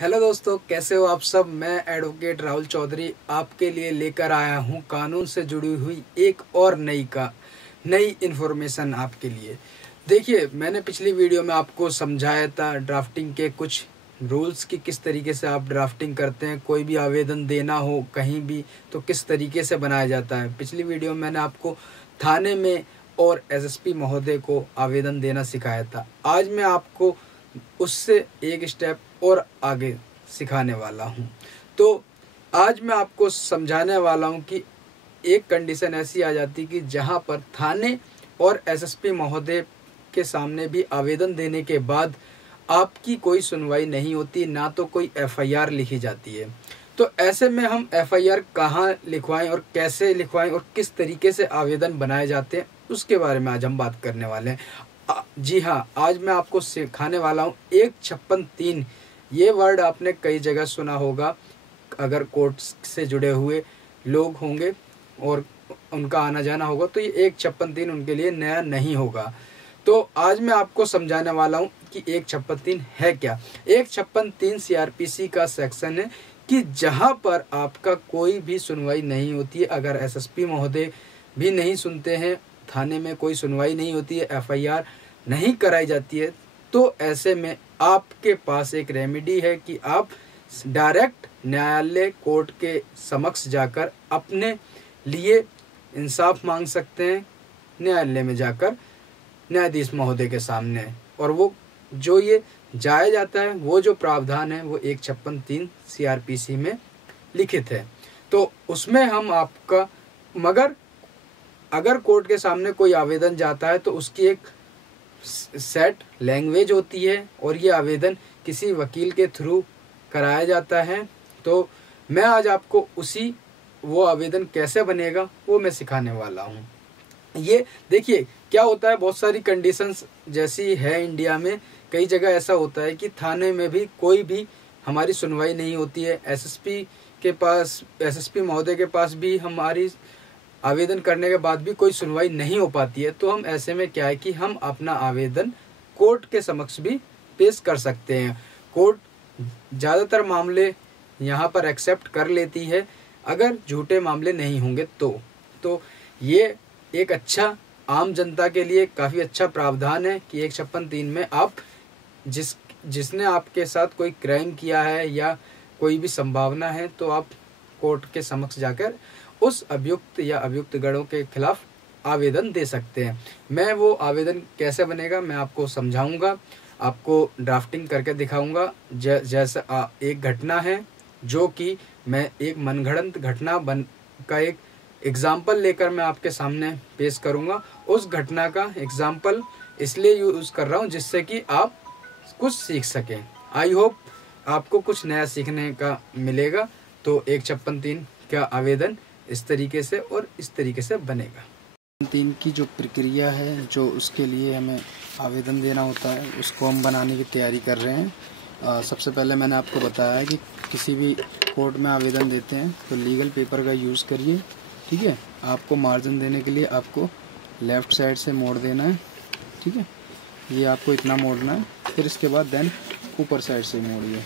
Hello दोस्तों, कैसे हो आप सब। मैं एडवोकेट राहुल चौधरी आपके लिए लेकर आया हूं कानून से जुड़ी हुई एक और नई इन्फॉर्मेशन आपके लिए। देखिए, मैंने पिछली वीडियो में आपको समझाया था ड्राफ्टिंग के कुछ रूल्स की, किस तरीके से आप ड्राफ्टिंग करते हैं। कोई भी आवेदन देना हो कहीं भी तो किस तरीके से बनाया जाता है। पिछली वीडियो में मैंने आपको थाने में और एसएसपी महोदय को आवेदन देना सिखाया था। आज मैं आपको उससे एक स्टेप और आगे सिखाने वाला हूँ। तो आज मैं आपको समझाने वाला हूँ कि एक कंडीशन ऐसी आ जाती कि जहाँ पर थाने और एसएसपी महोदय के सामने भी आवेदन देने के बाद आपकी कोई सुनवाई नहीं होती, ना तो कोई एफआईआर लिखी जाती है। तो ऐसे में हम एफआईआर कहाँ लिखवाएं और कैसे लिखवाएं और किस तरीके से आवेदन बनाए जाते हैं, उसके बारे में आज हम बात करने वाले हैं। जी हाँ, आज मैं आपको सिखाने वाला हूँ 156(3). ये वर्ड आपने कई जगह सुना होगा। अगर कोर्ट से जुड़े हुए लोग होंगे और उनका आना जाना होगा तो ये 156(3) उनके लिए नया नहीं होगा। तो आज मैं आपको समझाने वाला हूँ कि 156(3) है क्या। 156(3) सीआरपीसी का सेक्शन है कि जहाँ पर आपका कोई भी सुनवाई नहीं होती है, अगर एसएसपी महोदय भी नहीं सुनते हैं, थाने में कोई सुनवाई नहीं होती है, एफआईआर नहीं कराई जाती है, तो ऐसे में आपके पास एक रेमेडी है कि आप डायरेक्ट न्यायालय कोर्ट के समक्ष जाकर अपने लिए इंसाफ मांग सकते हैं, न्यायालय में जाकर न्यायाधीश महोदय के सामने। और वो जो ये जाया जाता है, वो जो प्रावधान है वो 156(3) सीआरपीसी में लिखित है। तो उसमें हम आपका मगर अगर कोर्ट के सामने कोई आवेदन जाता है तो उसकी एक सेट लैंग्वेज होती है और ये आवेदन किसी वकील के थ्रू कराया जाता है। तो मैं आज आपको वो आवेदन कैसे बनेगा वो मैं सिखाने वाला हूँ। ये देखिए क्या होता है, बहुत सारी कंडीशंस जैसी है इंडिया में। कई जगह ऐसा होता है कि थाने में भी कोई भी हमारी सुनवाई नहीं होती है। एसएसपी महोदय के पास भी हमारी आवेदन करने के बाद भी कोई सुनवाई नहीं हो पाती है। तो हम ऐसे में क्या है कि हम अपना आवेदन कोर्ट के समक्ष भी पेश कर सकते हैं। कोर्ट ज़्यादातर मामले यहाँ पर एक्सेप्ट कर लेती है, अगर झूठे मामले नहीं होंगे तो ये एक अच्छा आम जनता के लिए काफ़ी अच्छा प्रावधान है कि 156(3) में आप जिसने आपके साथ कोई क्राइम किया है या कोई भी संभावना है तो आप कोर्ट के समक्ष जाकर उस अभियुक्त या अभियुक्त गणों के खिलाफ आवेदन दे सकते हैं। मैं वो आवेदन कैसे बनेगा मैं आपको समझाऊंगा, आपको ड्राफ्टिंग करके दिखाऊंगा। जैसा एक घटना है जो कि मैं एक मनगढ़ंत घटना का एक एग्जाम्पल लेकर मैं आपके सामने पेश करूंगा। उस घटना का एग्जाम्पल इसलिए यूज़ कर रहा हूं जिससे कि आप कुछ सीख सकें। आई होप आपको कुछ नया सीखने का मिलेगा। तो 156(3) का आवेदन इस तरीके से और इस तरीके से बनेगा। 3 की जो प्रक्रिया है, जो उसके लिए हमें आवेदन देना होता है, उसको हम बनाने की तैयारी कर रहे हैं। सबसे पहले मैंने आपको बताया कि किसी भी कोर्ट में आवेदन देते हैं तो लीगल पेपर का यूज़ करिए, ठीक है। आपको मार्जिन देने के लिए आपको लेफ़्ट साइड से मोड़ देना है, ठीक है। ये आपको इतना मोड़ना है, फिर इसके बाद देन ऊपर साइड से मोड़िए।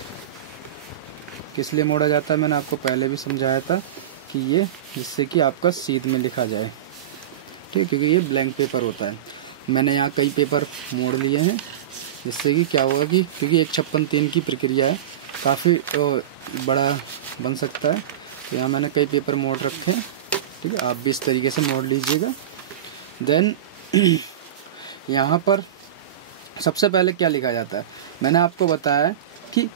किस लिए मोड़ा जाता है मैंने आपको पहले भी समझाया था कि ये जिससे कि आपका सीध में लिखा जाए, ठीक है, क्योंकि ये ब्लैंक पेपर होता है। मैंने यहाँ कई पेपर मोड़ लिए हैं जिससे कि क्या होगा कि क्योंकि 156(3) की प्रक्रिया है, काफ़ी बड़ा बन सकता है। तो यहाँ मैंने कई पेपर मोड़ रखे हैं, ठीक है। आप भी इस तरीके से मोड़ लीजिएगा। देन यहाँ पर सबसे पहले क्या लिखा जाता है मैंने आपको बताया कि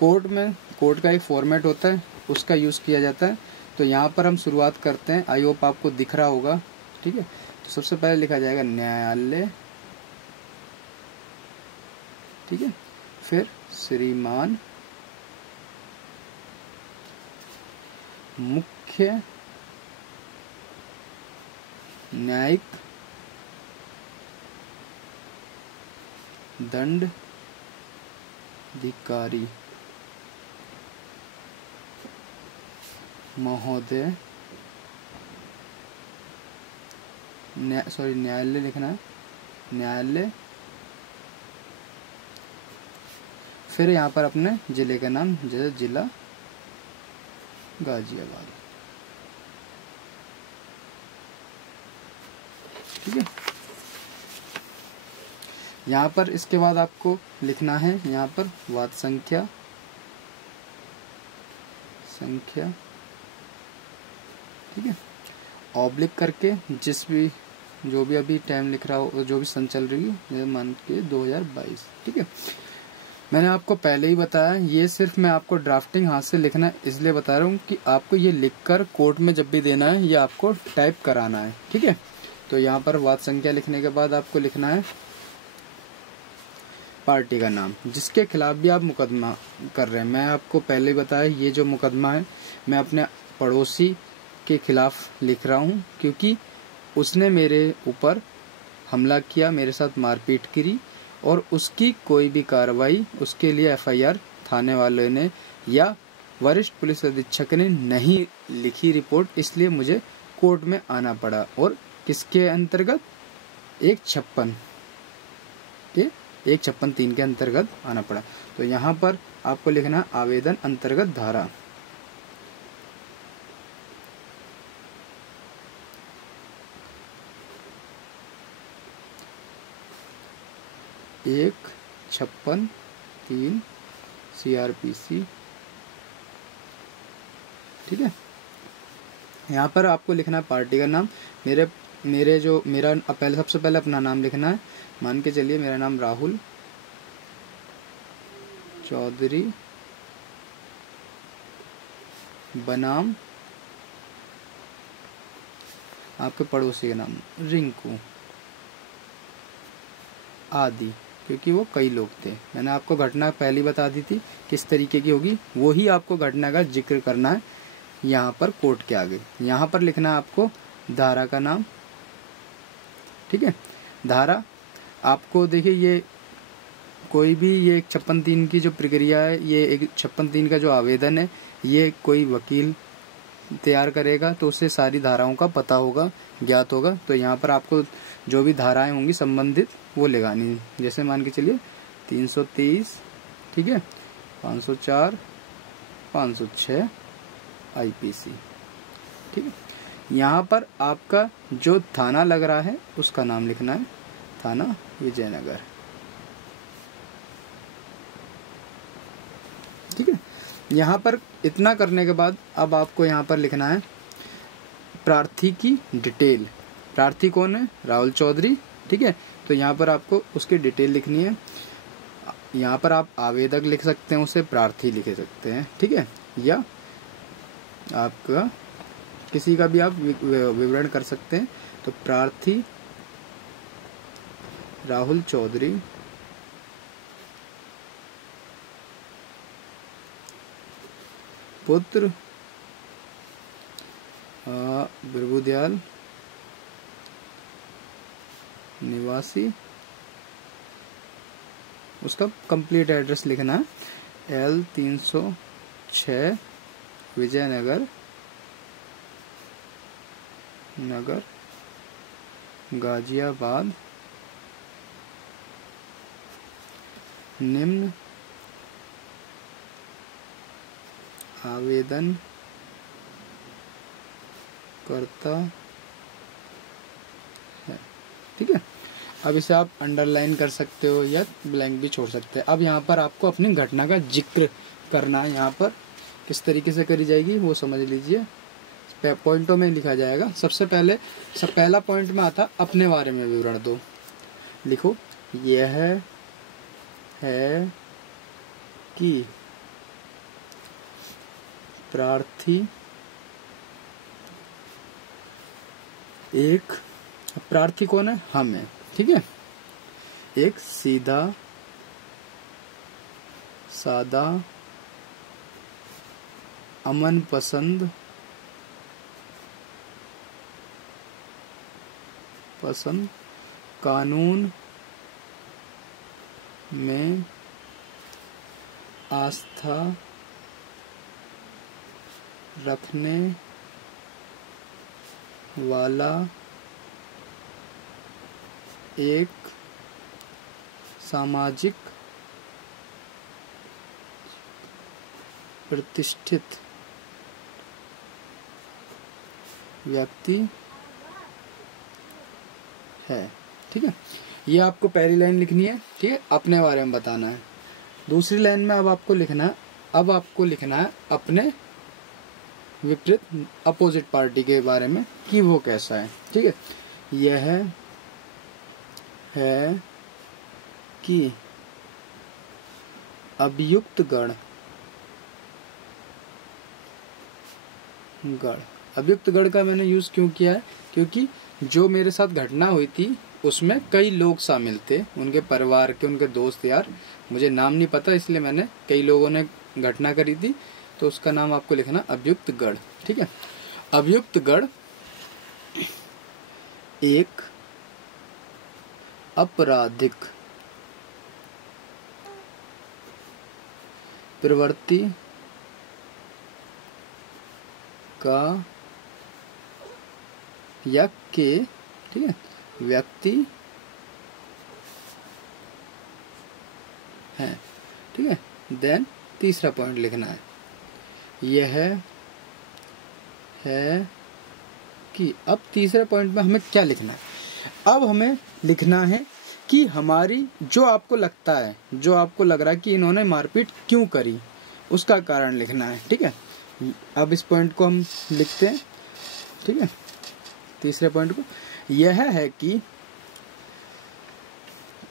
कोर्ट का एक फॉर्मेट होता है, उसका यूज़ किया जाता है। तो यहाँ पर हम शुरुआत करते हैं, आई होप आपको दिख रहा होगा, ठीक है। तो सबसे पहले लिखा जाएगा न्यायालय, ठीक है। फिर श्रीमान मुख्य न्यायिक दंडाधिकारी महोदय, न्यायालय लिखना है, न्यायालय फिर यहाँ पर अपने ज़िले का नाम, जैसे जिला गाजियाबाद। ठीक है। यहाँ पर इसके बाद आपको लिखना है यहाँ पर वाद संख्या ठीक है, ऑब्लिक करके जो भी अभी टाइम लिख रहा हो, जो भी सन चल रही है, मान के 2022। ठीक है। मैंने आपको पहले ही बताया, ये सिर्फ मैं आपको ड्राफ्टिंग हाथ से लिखना है इसलिए बता रहा हूँ कि आपको ये लिखकर कोर्ट में जब भी देना है ये आपको टाइप कराना है। ठीक है। तो यहाँ पर वाद संख्या लिखने के बाद आपको लिखना है पार्टी का नाम, जिसके खिलाफ भी आप मुकदमा कर रहे हैं। मैं आपको पहले ही बताया, ये जो मुकदमा है मैं अपने पड़ोसी के खिलाफ लिख रहा हूँ, क्योंकि उसने मेरे ऊपर हमला किया, मेरे साथ मारपीट करी, और उसकी कोई भी कार्रवाई, उसके लिए एफआईआर थाने वाले ने या वरिष्ठ पुलिस अधीक्षक ने नहीं लिखी रिपोर्ट, इसलिए मुझे कोर्ट में आना पड़ा। और किसके अंतर्गत? 156(3) के अंतर्गत आना पड़ा। तो यहाँ पर आपको लिखना आवेदन अंतर्गत धारा 156(3) CRPC। ठीक है। यहाँ पर आपको लिखना है पार्टी का नाम। मेरा सबसे पहले अपना नाम लिखना है। मान के चलिए मेरा नाम राहुल चौधरी बनाम आपके पड़ोसी का नाम रिंकू आदि, क्योंकि वो कई लोग थे। मैंने आपको घटना पहले बता दी थी किस तरीके की होगी, वही आपको घटना का जिक्र करना है यहाँ पर कोर्ट के आगे। यहाँ पर लिखना है आपको धारा का नाम। ठीक है। धारा आपको देखिए, ये कोई भी ये 156(3) की जो प्रक्रिया है, ये 156(3) का जो आवेदन है, ये कोई वकील तैयार करेगा तो उसे सारी धाराओं का पता होगा, ज्ञात होगा। तो यहाँ पर आपको जो भी धाराएं होंगी संबंधित वो लगानी, जैसे मान के चलिए 323, ठीक है, 504, 506 IPC। ठीक है। यहाँ पर आपका जो थाना लग रहा है उसका नाम लिखना है, थाना विजयनगर। ठीक है। यहाँ पर इतना करने के बाद अब आपको यहाँ पर लिखना है प्रार्थी की डिटेल। प्रार्थी कौन है? राहुल चौधरी। ठीक है। तो यहाँ पर आपको उसकी डिटेल लिखनी है। यहाँ पर आप आवेदक लिख सकते हैं, उसे प्रार्थी लिख सकते हैं। ठीक है। या आपका किसी का भी आप विवरण कर सकते हैं। तो प्रार्थी राहुल चौधरी पुत्र बिरबुदयाल निवासी, उसका कंप्लीट एड्रेस लिखना है L306 विजयनगर नगर गाजियाबाद निम्न आवेदन करता है। ठीक है। अब इसे आप अंडरलाइन कर सकते हो या ब्लैंक भी छोड़ सकते हैं। अब यहाँ पर आपको अपनी घटना का जिक्र करना है। यहाँ पर किस तरीके से करी जाएगी वो समझ लीजिए, पॉइंटों में लिखा जाएगा। सबसे पहले पहला पॉइंट में आता अपने बारे में विवरण दो। लिखो, यह है कि प्रार्थी एक, प्रार्थी कौन है? हम है। ठीक है। एक सीधा सादा अमन पसंद कानून में आस्था रखने वाला एक सामाजिक प्रतिष्ठित व्यक्ति है। ठीक है, ये आपको पहली लाइन लिखनी है। ठीक है, अपने बारे में बताना है। दूसरी लाइन में अब आपको लिखना है अपने विपरीत अपोजिट पार्टी के बारे में कि वो कैसा है। ठीक है, यह है कि अभियुक्त गण का मैंने यूज क्यों किया है, क्योंकि जो मेरे साथ घटना हुई थी उसमें कई लोग शामिल थे, उनके परिवार के, उनके दोस्त यार, मुझे नाम नहीं पता, इसलिए मैंने कई लोगों ने घटना करी थी तो उसका नाम आपको लिखना अभियुक्त गण। ठीक है, अभियुक्त गण एक आपराधिक प्रवृत्ति का या के, ठीक है, व्यक्ति है। ठीक है, देन तीसरा पॉइंट लिखना है, यह है कि, अब तीसरे पॉइंट में हमें क्या लिखना है, अब हमें लिखना है कि हमारी जो आपको लगता है, जो आपको लग रहा है कि इन्होंने मारपीट क्यों करी, उसका कारण लिखना है। ठीक है, अब इस पॉइंट को हम लिखते हैं। ठीक है, तीसरे पॉइंट को, यह है कि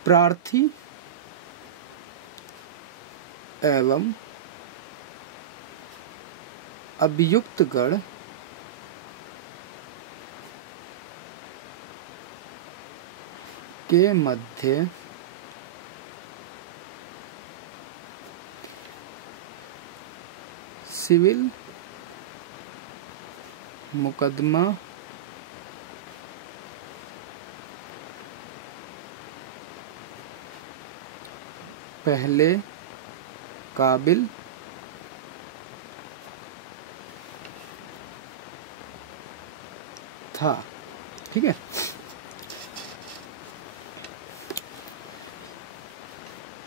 प्रार्थी एवं अभियुक्त गण के मध्य सिविल मुकदमा पहले काबिल था। ठीक है,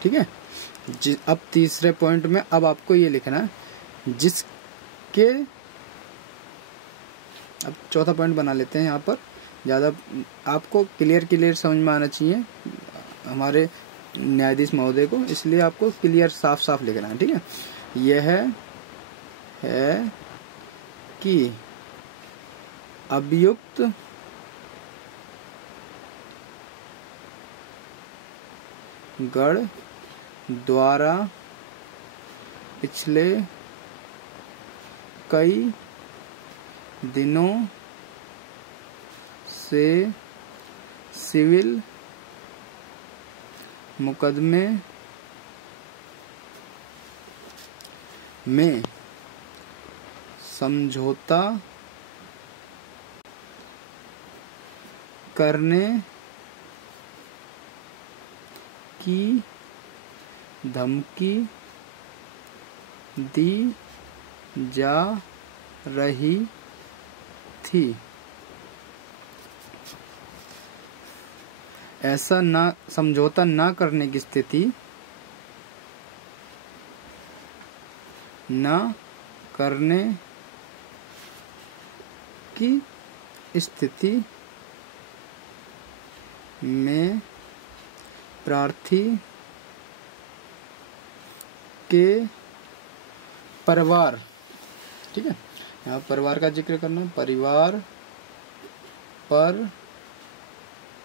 ठीक है, अब तीसरे पॉइंट में अब आपको ये लिखना है जिसके, अब चौथा पॉइंट बना लेते हैं। यहाँ पर ज़्यादा आपको क्लियर समझ में आना चाहिए हमारे न्यायाधीश महोदय को, इसलिए आपको क्लियर साफ लिखना है। ठीक है, यह है कि अभियुक्त गण द्वारा पिछले कई दिनों से सिविल मुकदमे में समझौता करने की धमकी दी जा रही थी। ऐसा समझौता ना करने की स्थिति में प्रार्थी के परिवार, ठीक है, यहाँ परिवार का जिक्र करना, परिवार पर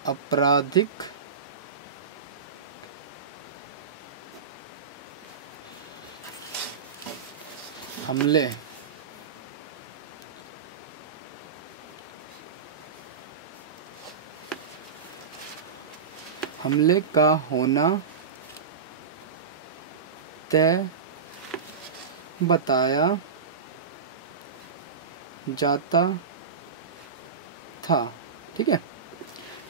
आपराधिक हमले का होना तय बताया जाता था। ठीक है,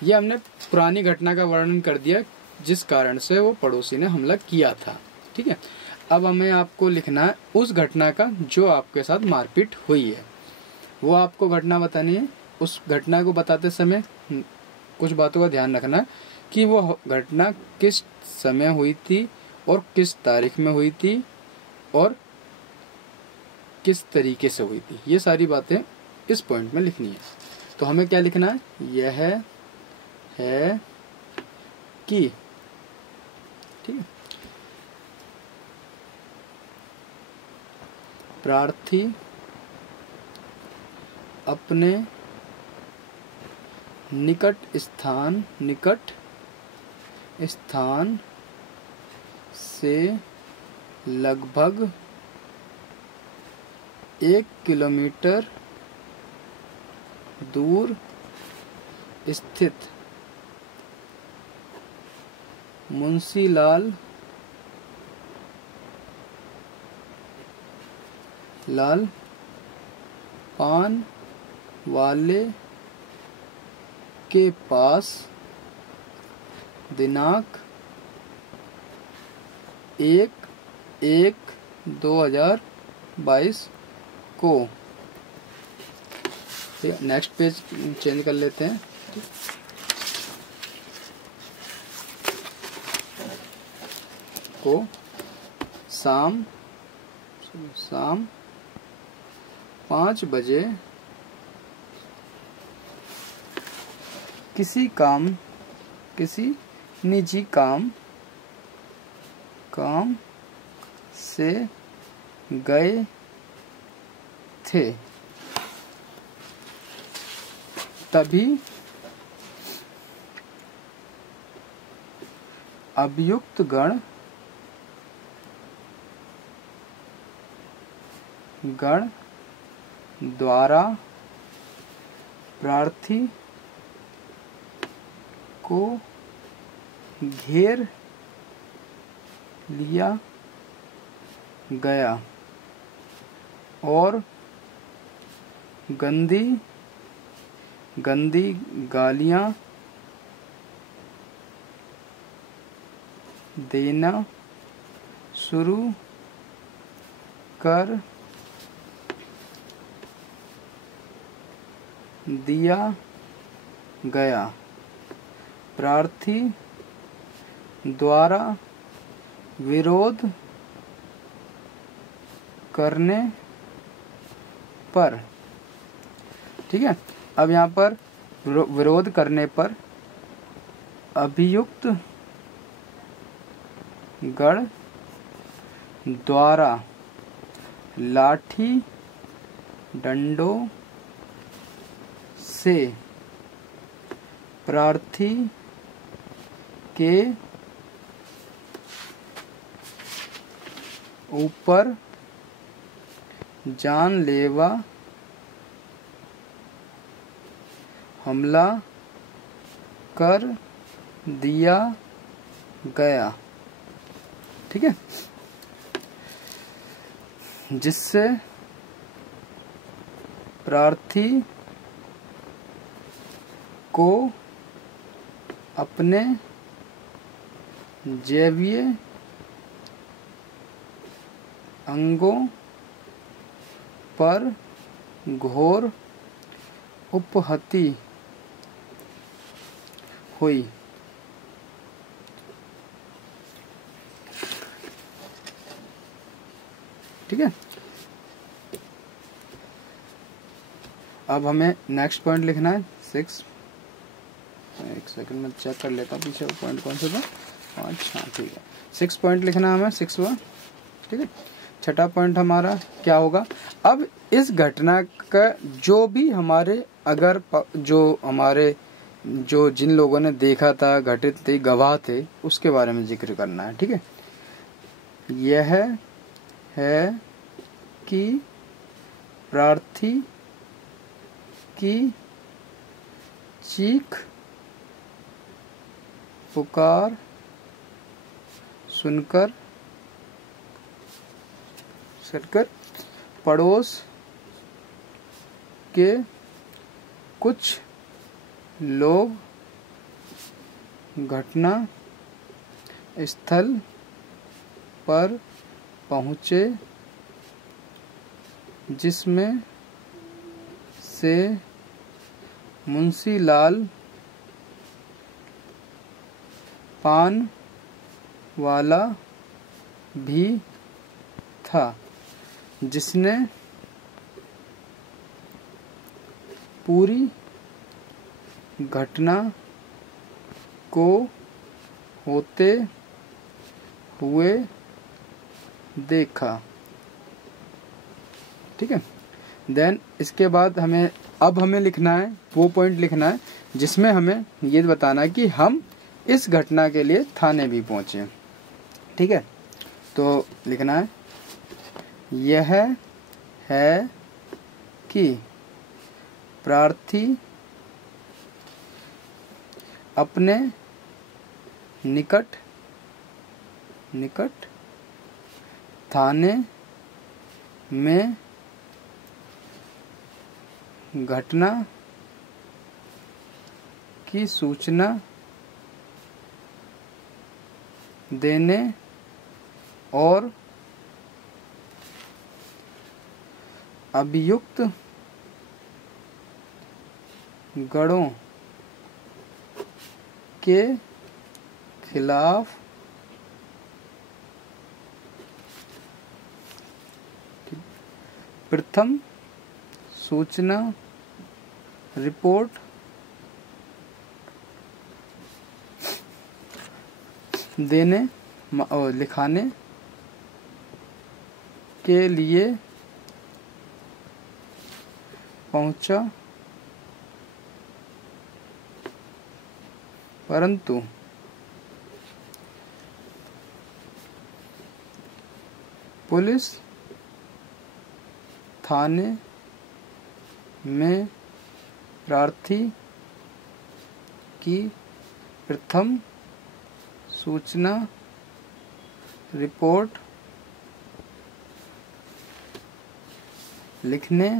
ये हमने पुरानी घटना का वर्णन कर दिया जिस कारण से वो पड़ोसी ने हमला किया था। ठीक है, अब हमें आपको लिखना है उस घटना का जो आपके साथ मारपीट हुई है, वो आपको घटना बतानी है। उस घटना को बताते समय कुछ बातों का ध्यान रखना है कि वो घटना किस समय हुई थी और किस तारीख में हुई थी और किस तरीके से हुई थी, ये सारी बातें इस पॉइंट में लिखनी है। तो हमें क्या लिखना है, यह है कि, ठीक है, प्रार्थी अपने निकट स्थान से लगभग 1 किलोमीटर दूर स्थित मुंशीलाल पान वाले के पास दिनांक 1/1/2022 को, नेक्स्ट पेज चेंज कर लेते हैं, को शाम 5 बजे किसी निजी काम से गए थे, तभी अभियुक्त गण द्वारा प्रार्थी को घेर लिया गया और गंदी गालियां देना शुरू कर दिया गया। प्रार्थी द्वारा विरोध करने पर, ठीक है, अब यहाँ पर विरोध करने पर अभियुक्त गण द्वारा लाठी डंडों से प्रार्थी के ऊपर जानलेवा हमला कर दिया गया, ठीक है, जिससे प्रार्थी को अपने जैवीय अंगों पर घोर उपहति हुई। ठीक है, अब हमें नेक्स्ट पॉइंट लिखना है 6। एक सेकंड में चेक कर लेता हूँ पीछे पॉइंट कौन सा था। अच्छा ठीक है, 6 पॉइंट लिखना है हमें, 6वां। ठीक है, छठा पॉइंट हमारा क्या होगा। अब इस घटना का जो भी हमारे जो जिन लोगों ने देखा था, घटित थे, गवाह थे, उसके बारे में जिक्र करना है। ठीक है, यह है कि प्रार्थी की चीख पुकार सुनकर पड़ोस के कुछ लोग घटना स्थल पर पहुंचे, जिसमें से मुंशीलाल पान वाला भी था, जिसने पूरी घटना को होते हुए देखा। ठीक है। देन इसके बाद हमें लिखना है, वो पॉइंट लिखना है जिसमें हमें ये बताना है कि हम इस घटना के लिए थाने भी पहुंचे। ठीक है। तो लिखना है, यह है कि प्रार्थी अपने निकट थाने में घटना की सूचना देने और अभियुक्त गणों के खिलाफ प्रथम सूचना रिपोर्ट देने और लिखाने के लिए पहुंचा, परंतु पुलिस थाने में प्रार्थी की प्रथम सूचना रिपोर्ट लिखने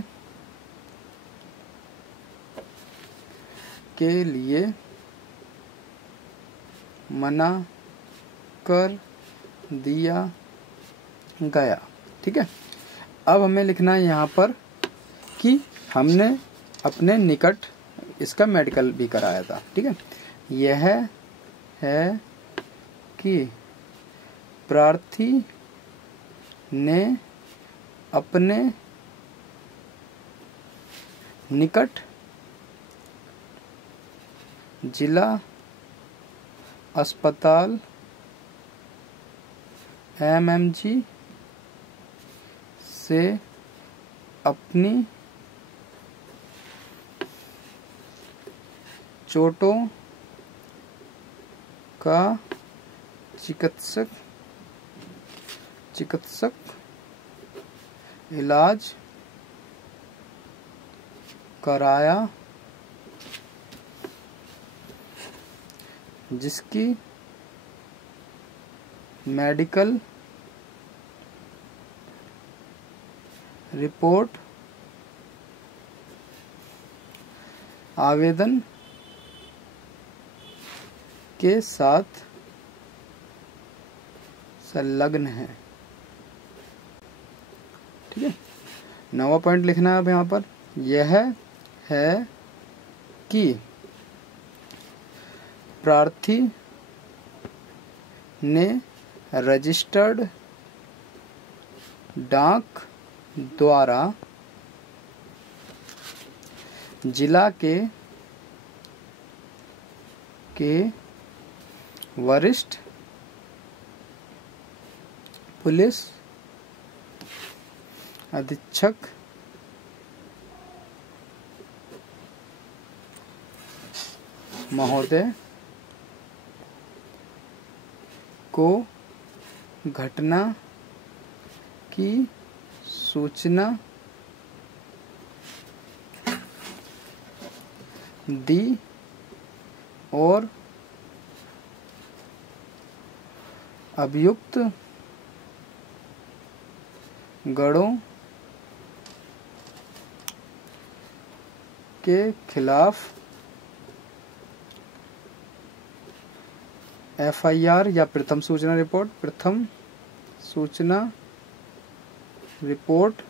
के लिए मना कर दिया गया। ठीक है। अब हमें लिखना है यहाँ पर कि हमने अपने निकट इसका मेडिकल भी कराया था। ठीक है। यह है कि प्रार्थी ने अपने निकट जिला अस्पताल एमएमजी से अपनी चोटों का चिकित्सक इलाज कराया, जिसकी मेडिकल रिपोर्ट आवेदन के साथ संलग्न है। ठीक है। 9वां पॉइंट लिखना है अब यहाँ पर, यह है कि प्रार्थी ने रजिस्टर्ड डाक द्वारा जिला के वरिष्ठ पुलिस अधीक्षक महोदय को घटना की सूचना दी और अभियुक्त गणों के खिलाफ एफआईआर या प्रथम सूचना रिपोर्ट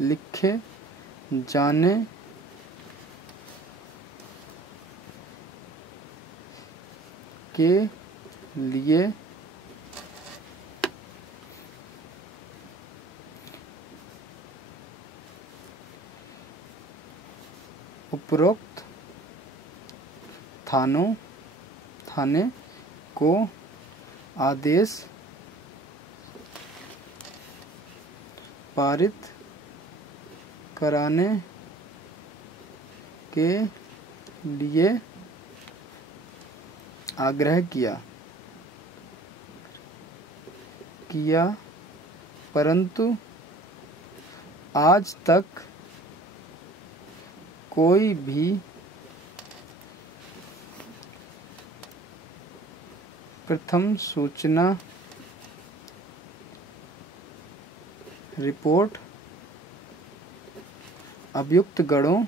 लिखे जाने के लिए उपरोक्त थाने को आदेश पारित कराने के लिए आग्रह किया परंतु आज तक कोई भी प्रथम सूचना रिपोर्ट अभियुक्त गणों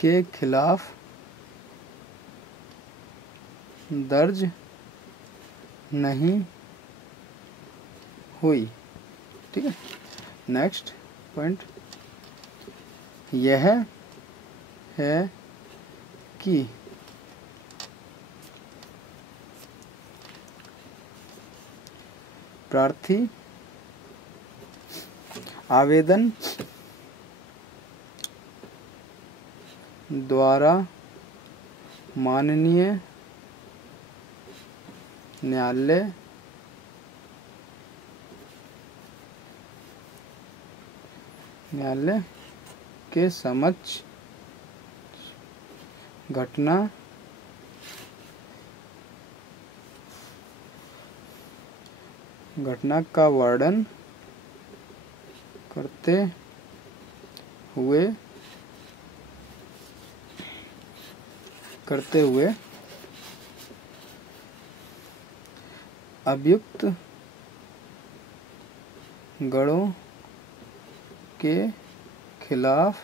के खिलाफ दर्ज नहीं हुई। ठीक है, नेक्स्ट पॉइंट यह है कि प्रार्थी आवेदन द्वारा माननीय न्यायालय के समक्ष घटना का वर्णन करते हुए अभियुक्त गणों के खिलाफ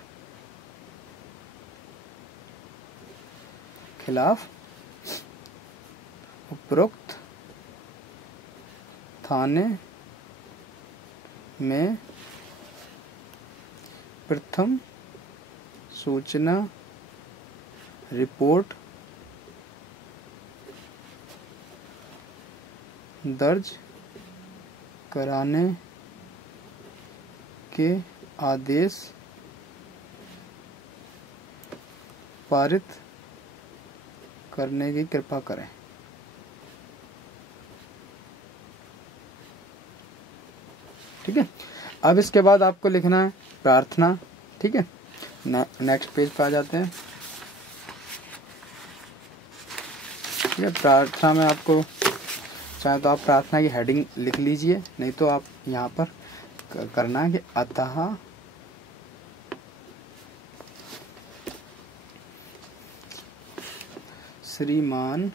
उपरोक्त थाने में प्रथम सूचना रिपोर्ट दर्ज कराने के आदेश पारित करने की कृपा करें। ठीक है, अब इसके बाद आपको लिखना है प्रार्थना। ठीक है, नेक्स्ट पेज पे आ जाते हैं। ठीक है, प्रार्थना में आपको चाहे तो आप प्रार्थना की हेडिंग लिख लीजिए, नहीं तो आप यहाँ पर करना है कि अतः श्रीमान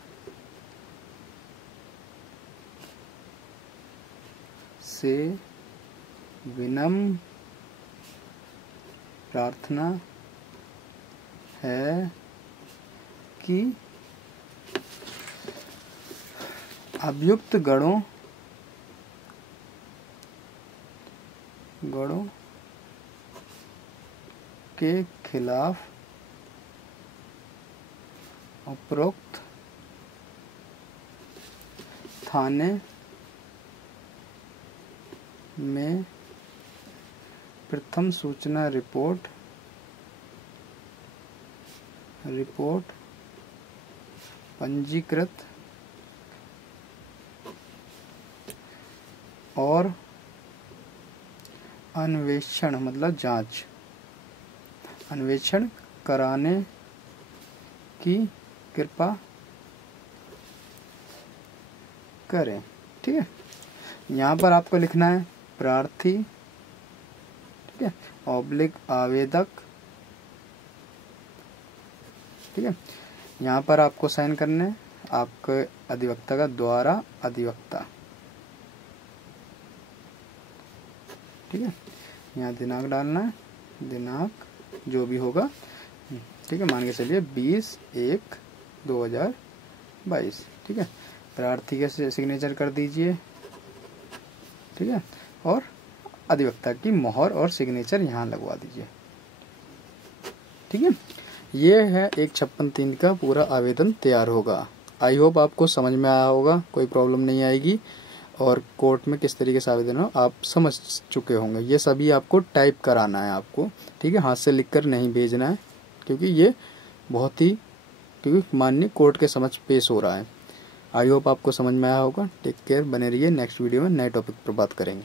से विनम्र प्रार्थना है कि अभियुक्त गणों के खिलाफ उपरोक्त थाने में प्रथम सूचना रिपोर्ट पंजीकृत और अन्वेषण मतलब जांच अन्वेषण कराने की कृपा करें। ठीक है, यहाँ पर आपको लिखना है प्रार्थी, ठीक है, ऑब्लिक आवेदक। ठीक है, यहाँ पर आपको साइन करने हैं आपके अधिवक्ता का द्वारा अधिवक्ता। ठीक है, यहाँ दिनांक डालना है, दिनांक जो भी होगा। ठीक है, मान के चलिए 20/1/2022। ठीक है, प्रार्थी के सिग्नेचर कर दीजिए। ठीक है, और अधिवक्ता की मोहर और सिग्नेचर यहाँ लगवा दीजिए। ठीक है, ये है 156(3) का पूरा आवेदन तैयार होगा। आई होप आपको समझ में आया होगा, कोई प्रॉब्लम नहीं आएगी। और कोर्ट में किस तरीके से आवेदन हो आप समझ चुके होंगे। ये सभी आपको टाइप कराना है आपको, ठीक है, हाथ से लिखकर नहीं भेजना है, क्योंकि ये बहुत ही क्योंकि माननीय कोर्ट के समक्ष पेश हो रहा है। आई होप आपको समझ में आया होगा। टेक केयर, बने रहिए, नेक्स्ट वीडियो में नए टॉपिक पर बात करेंगे।